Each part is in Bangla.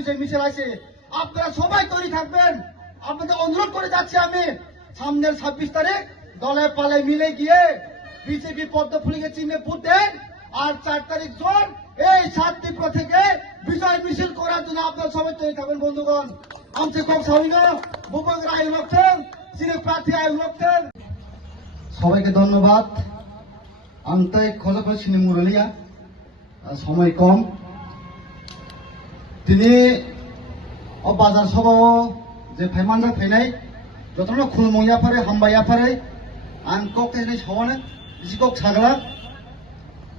বিজয় মিছিল আছে, আপনারা সবাই তৈরি থাকবেন। আপনাদের অনুরোধ করে যাচ্ছি আমি, সামনের 26 তারিখ দলে পালে মিলে গিয়ে বিজেপি পদ্ম ফুলিকে চিহ্নে ভোট দেন। আর 4 তারিখ জোন এই 7 ত্রিপুরা থেকে বিজয় মিছিল করার জন্য আপনারা সবাই তৈরি থাকবেন বন্ধুগণ। आमचे खूब साविगा बुबंग राय लक्षण सिने प्रार्थी आय लक्षण সবাইকে ধন্যবাদ। আমতাই খোঁজাপড় সিনে মুরলিয়া সময় কম তিনি বাজার সভাও যে ফাইমাनजा फैनाय जतनो खुलमया फारे हामबाया फारे आं ककनि सवाने जिकक सागला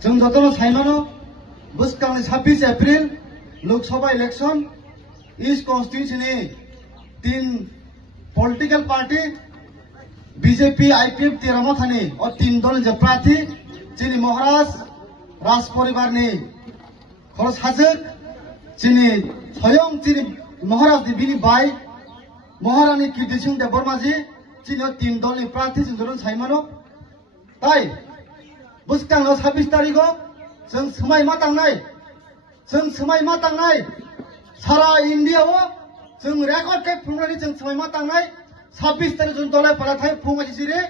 जों जतनो साइमानो बुसकांनि 26 एप्रिल लोकसभा इलेक्शन इस कॉन्स्टिट्यूशनी 3 पॉलिटिकल पार्टी बीजेपी आईपीएफ तेरामा थानी और 3 दल जे प्रार्थी जिनि महाराज राज परिवार ने खरस हाजक जिनि स्वयं जिनि महाराज बिनि बाई महारानी कीर्ति सिंह देबरमाजी जिनि 3 दल नि प्रार्थी जों साइमानो ताई बुसकांनो 26 तारिखो जों समाय मा तांनाय सारा इंडिया जों रेकर्ड टेप फुंनानै जों समय मा तांनाय 26 तारिख जों दलाय पालाथाय फुंगासि जिरे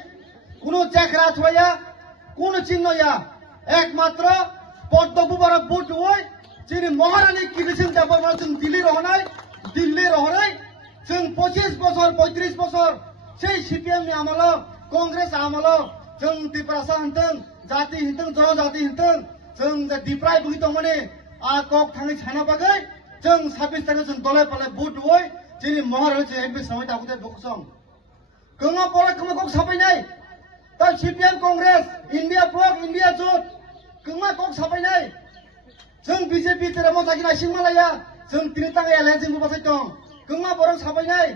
कोनो चेकरा थया कोनो चिन्हया एकमात्र पद्मबुबारा बुट होय जिनि महारानी कीर्ति देबरमान जों दिल्ली रहनाय जों 25 बছর 35 बছर সেই सीपीएम नि आमल कांग्रेस आमल जों त्रिपुरासा हनथों जाति हनथों जनजाति हनथों जों दिप्राय बुहितमने आ कक थाङै साना बागै जों 26 तारिख जों दलाय पालाय बुट होय जिनि महारानी एमपी समय दाखुते बक्सं गंगा परा कमा कक साफायनाय ता CPM Congress India bloc India जोट गंगा कक साफायनाय जों बीजेपी तेरामा थाखि नासिंमालाया जों तिनिताङै एलायन्स जों बासाय दं गंगा बरं साफायनाय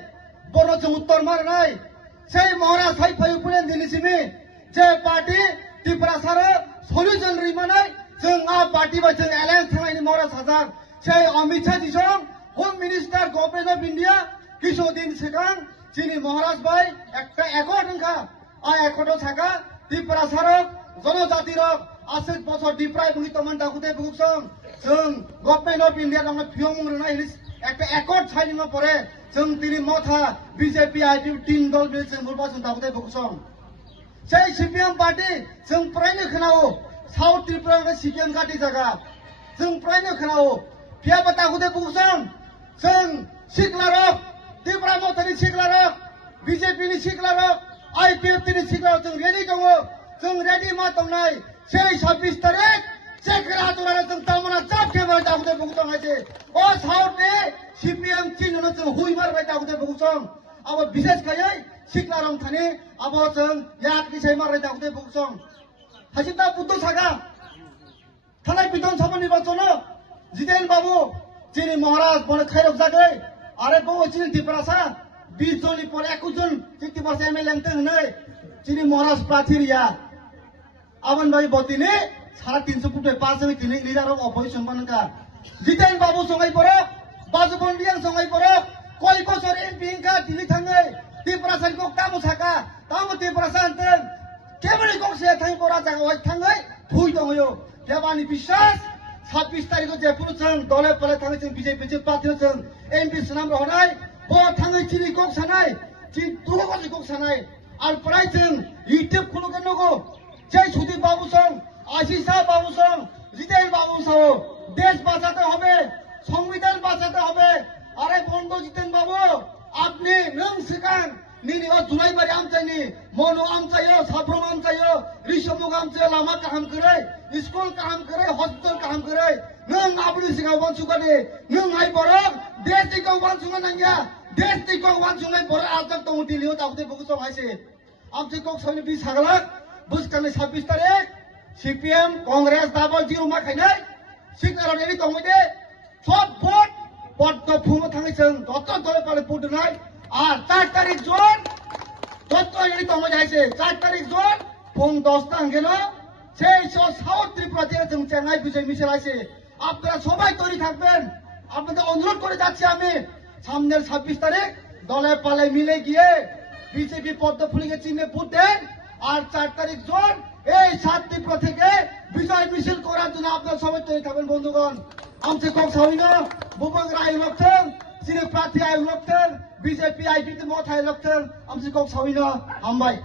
बर जों उत्तर मारनाय সেই महाराज थाइ फैफुने दिनिसिमि जे पार्टी त्रिपुरा सारो सल्युशन रिमानाय जों आ पार्टी बा जों एलायन्स थांनायनि महाराज हाजार সেই অমিত শাহ দিসং home minister government of India কিছুদিন সিগাং যিনি মহারাজ ভাই একটা একর্ড ওঙ্কা আ একর্ডও থাকা ত্রিপুরা সারক জনজাতিরক 80 বছর ডিপ্রায় বুহিতমান দাকুতে বুকসং जों गभर्नमेंट অফ ইন্ডিয়া আমরা ফিয়ং রনাই একটা একর্ড সাইনিং পরে जों তিনি মথা বিজেপি আইপি 3 দল মিলে जों নির্বাচন দাকুতে বুকসং সেই সিপিএম পার্টি जों प्रायनो खोनाও साउथ त्रिपुरा सिपिएम गाटी जागा जों प्रायनो खोनाও फिया बताखुदे बुकसं जों सिखलारक त्रिपुरा मथानि सिखलारक बीजेपी नि सिखलारक आईपीएफ नि सिखलारक जों रेडी दङ जों रेडी मा दंनाय সেই 26 तारिख सेक्रा दुरारा जों तामना जाब केबा दाखुदे बुकसं आइसे ओ साउथनि सीपीएम चिन्हनो जों हुइमार बाय दाखुदे बुकसं अब विशेष गयै सिखलारम थानि अब जों याक बिसाय मारबाय दाखुदे बुकसं हासिता बुद्ध सागा थानाय विधानसभा निर्वाचन जितेन बाबू जिनि महाराज बने खैरक जागै आरे बो जिनि त्रिपुरासा 20 जननि पर 21 जन 50% एमएलए लेंते हनै जिनि महाराज प्रार्थी रिया आवन भाई बतिनि 350 फुट पास जन तिनि लिडार अफ अपोजिशन बनका जितेन बाबू संगाय पर बाजुबन्दियां संगाय पर कय बছর एमपी का दिल्ली थाङै त्रिपुरासा को तामु साका तामु त्रिपुरासा हनथों केबोलै गंसे थाङै बरा जागा वाइ थाङै फुइ दङयो देवानि विश्वास 26 तारिख को जेपुर जों दले पले थाङै जों बीजेपी जों पार्टी जों एमपी सुनाम रहनाय ब थाङै चिनि गक सानाय चिन दुगनि गक सानाय आर प्राय जों यूट्यूब खुलुगन नगो जय सुदीप बाबू सं आशीषा बाबू सं जितेन बाबू सं देश বাঁচাতে হবে সংবিধান বাঁচাতে হবে আরে বন্ধু জিতেন বাবু আপনি নং সিকান निनि जुलाइबारि आमचाइनि मनो आमचायो साफ्रोम आमचायो रिसमुग आमचायो लामा काहाम करे स्कुल काहाम करे हॉस्पिटल काहाम करे नों आबुनि सिगाव बानसुगानि नों आइ बरक देश दिगाव बानसुगा नांगिया देश दिगाव बानसुनाय बर आजक दङ दिल्लीयाव दाखुते बुकसं आइसे आमचे कक सनि बि सागला बुसकानि 26 तारिख सीपीएम कांग्रेस दाबल जिरो मा खायनाय सिगनाल रेडी दङदे सब भोट पद्म फुङो थाङै जों जत दले पाले पुदनाय আর 4 তারিখ জোন যত এলি তমো যাইছে 4 তারিখ জোন ফোন 10টা গেল সেই সাউথ ত্রিপুরা থেকে जों চেঙ্গাই বিজয় মিছিল আছে আপনারা সবাই তৈরি থাকবেন আপনাদের অনুরোধ করে যাচ্ছি আমি সামনের 26 তারিখ দলে পালে মিলে গিয়ে বিজেপি পদ্ম ফুলিকে চিহ্নে ভোট দেন আর 4 তারিখ জোন এই 7 ত্রিপুরা থেকে বিজয় মিছিল করার জন্য আপনারা সবাই তৈরি থাকবেন বন্ধুগণ आमचे कौन साविना बुबंग राय लोकथन सिने प्रार्थी आय लोकथन बीजेपी आईपी ते मत आय लोकथन आमचे कौन साविना हामबाय